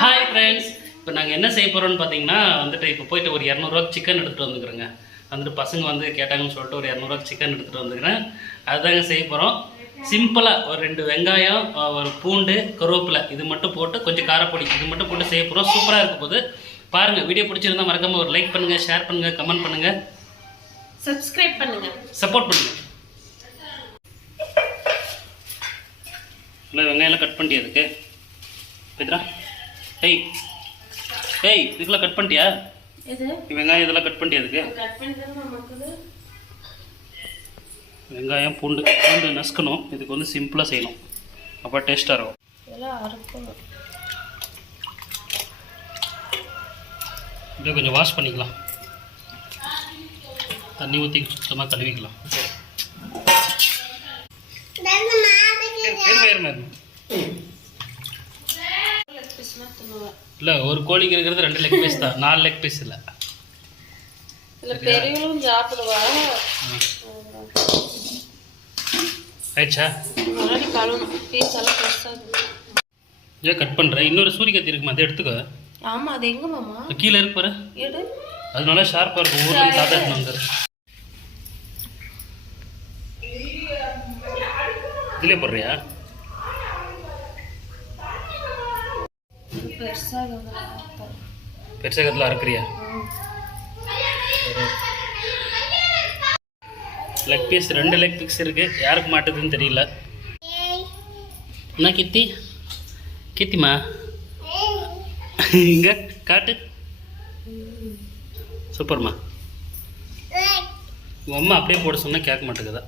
Hi friends, இப்போ நாங்கள் என்ன செய்ய போகிறோம்னு பார்த்தீங்கன்னா இப்போ போயிட்டு ஒரு 200 சிக்கன் எடுத்துகிட்டு வந்துக்கிறேங்க. பசங்க கேட்டாங்கன்னு சொல்லிட்டு ஒரு 200 சிக்கன் எடுத்துகிட்டு வந்துக்கிறேன். அதுதாங்க செய்ய போகிறோம். சிம்பிளாக ஒரு 2 வெங்காயம், ஒரு பூண்டு, கருவேப்பிலை இது மட்டும் போட்டு கொஞ்சம் காரப்பொடி இது மட்டும் போட்டு செய்ய போகிறோம். சூப்பராக இருக்க போது பாருங்கள். வீடியோ பிடிச்சிருந்தா மறக்காமல் ஒரு லைக் பண்ணுங்கள், ஷேர் பண்ணுங்கள், கமெண்ட் பண்ணுங்கள், சப்ஸ்கிரைப் பண்ணுங்கள், சப்போர்ட் பண்ணுங்கள். இல்லை வெங்காயம்லாம் கட் பண்ணிட்டியா அதுக்கு பேத்ரா? ஏய் இதுக்கெல்லாம் கட் பண்ணிட்டியா? வெங்காயம் இதெல்லாம் கட் பண்ணிட்டியா அதுக்கு? வெங்காயம் பூண்டு நசுக்கணும். இதுக்கு சிம்பிளாக செய்யணும், அப்போ டேஸ்ட்டாக இருக்கும். இப்படியே கொஞ்சம் வாஷ் பண்ணிக்கலாம், தண்ணி ஊற்றி சுத்தமாக கழுவிக்கலாம். இல்லை ஒரு கோழிக்கு இருக்கிறது 2 லெக் பீஸ் தான், 4 லெக் பீஸ் இல்லை. ஆயிடுச்சா? ஏன் கட் பண்ணுறேன்? இன்னொரு சூரியகாத்தி இருக்குமா, அதை எடுத்துக்கோ. ஆமாம், அது எங்க மாமா? கீழே இருக்கு பாரு, அதனால ஷார்ப்பாக இருக்கும். ஊரில் தாத்தா எடுத்துன்னு வந்துரு. இதுலேயே போடுறியா? பெருசாகத்தில் அறுக்கிறியா? லெக் பீஸ் 2 லெக் பீஸ் இருக்குது. யாருக்கு மாட்டுதுன்னு தெரியல. என்ன கீர்த்திமா இங்கே காட்டு. சூப்பர்மா. உங்கள் அம்மா அப்படியே போட சொன்னால் கேட்க மாட்டேங்குதா?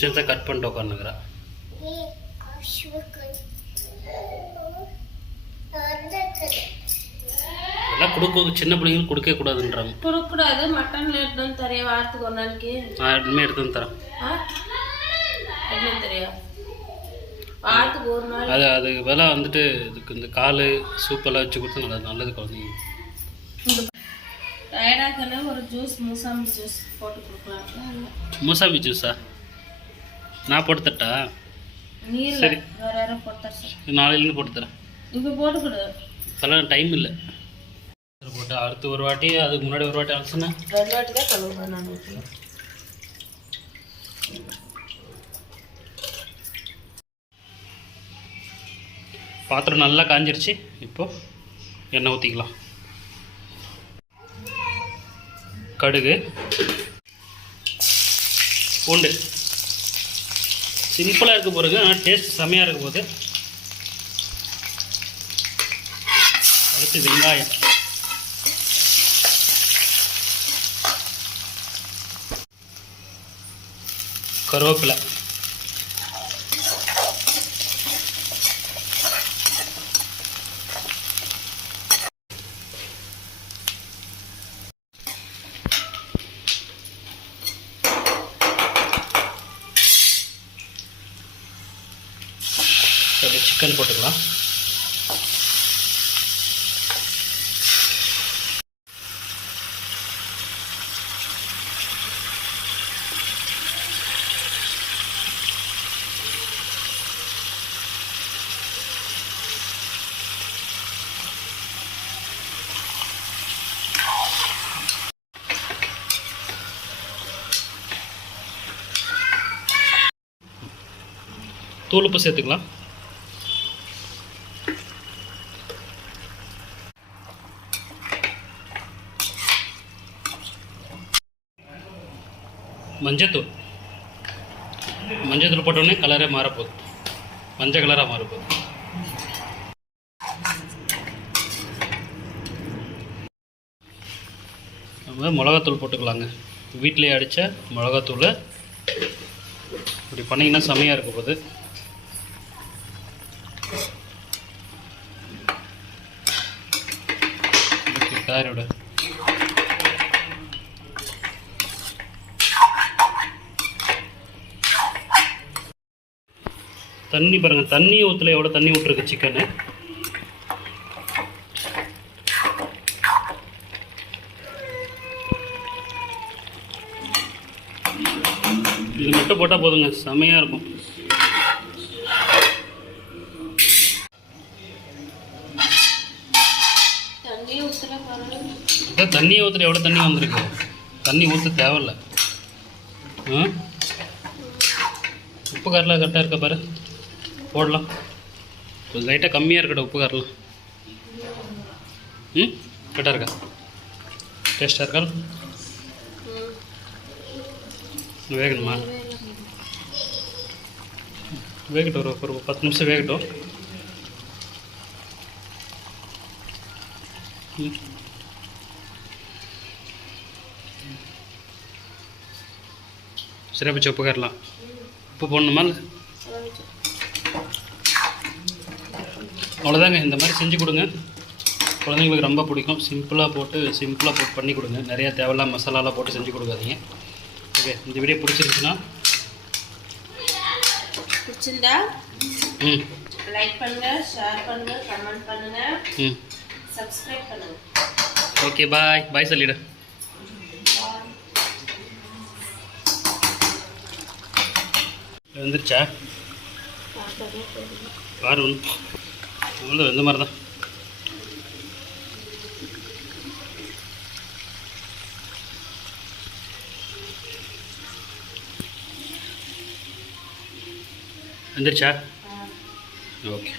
சின்ன கட் பண்ணிட்டு உட்காந்துக்கிறா. எல்லாம் சின்ன பிள்ளைங்களுக்கு கொடுக்க கூடாதுன்றாங்க. கொடுக்கூடாது. மட்டன்ல எடுத்து தரேன் வாரத்துக்கு ஒரு நாளைக்கு. இனிமே எடுத்து தரேன். தெரியும் வாரத்துக்கு ஒரு நாள். அது விலை இதுக்கு இந்த கால் சூப்பெல்லாம் வச்சு கொடுத்தா நல்லது குழந்தைங்க. டயர்டாக ஒரு ஜூஸ், மூசாம்பி ஜூஸ் போட்டு கொடுக்கலாம். மூசாம்பி ஜூஸா? நான் போட்டு தரட்டா? சரி, வேற யாரும் போட்டு தர. நாளையிலேருந்து போட்டு தரேன். இப்போ போட்டுக்கூடாது, இப்போல்லாம் டைம் இல்லை. போட்டு அடுத்து ஒரு வாட்டி, அதுக்கு முன்னாடி ஒரு வாட்டி அழைச்சுன்னா 2 வாட்டி தான் கழுவுவேன் நான். பாத்திரம் நல்லா காஞ்சிருச்சு. இப்போது எண்ணெய் ஊற்றிக்கலாம். கடுகு, பூண்டு சிம்பிளாக இருக்க போகிறது, ஆனால் டேஸ்ட் செம்மையாக இருக்க போகுது. அடுத்து வெங்காயம், கருவேப்பிலை, சிக்கன் போட்டுக்கலாம். தூள் உப்பு சேர்த்துக்கலாம். மஞ்சத்தூள் போட்டோடனே கலரே மாறப்போகுது, மஞ்சள் கலராக மாறப்போகுது. நம்ம மிளகாத்தூள் போட்டுக்கலாங்க. வீட்டிலே அடித்த மிளகாத்தூள். இப்படி பண்ணிங்கன்னா செமையாக இருக்க போகுது. காரோட தண்ணி பாருங்கள், தண்ணி ஊற்றல எவ்வளோ தண்ணி விட்டுருக்கு சிக்கனு. இது மட்டும் போட்டால் போதுங்க, செமையாக இருக்கும். ஊற்றுல பாரு. அதான் தண்ணியை ஊற்றுற எவ்வளோ தண்ணி வந்திருக்கு. தண்ணி ஊற்ற தேவையில்ல. உப்பு காரெலாம் கரெக்டாக இருக்கா பாரு. போடலாம். கொஞ்சம் லைட்டாக கம்மியாக இருக்கட்டும் உப்பு காரெலாம். கரெக்டாக இருக்கா? டேஸ்ட்டாக இருக்கா? வேகணுமா? வேகட்டும். ஒரு 10 நிமிஷம் வேகட்டும். சரியா போச்சு. உப்பு காரலாம். உப்பு போடணுமா? இல்லை அவ்வளோதாங்க. இந்த மாதிரி செஞ்சு கொடுங்க. குழந்தைங்களுக்கு ரொம்ப பிடிக்கும். சிம்பிளாக போட்டு பண்ணி கொடுங்க. நிறையா தேவையில்லாம மசாலாலாம் போட்டு செஞ்சு கொடுக்காதீங்க. ஓகே, இந்த வீடியோ பிடிச்சிருந்துச்சுன்னா பிடிச்சிருந்தா லைக் பண்ணுங்க, ஷேர் பண்ணுங்க, கமெண்ட் பண்ணுங்க, சப்ஸ்கிரைப் பண்ணுங்க. ஓகே, பாய் சொல்லிடு. வந்துருச்சா பாரு. ஒன்று இந்த மாதிரி தான். வந்துருச்சா? ஓகே.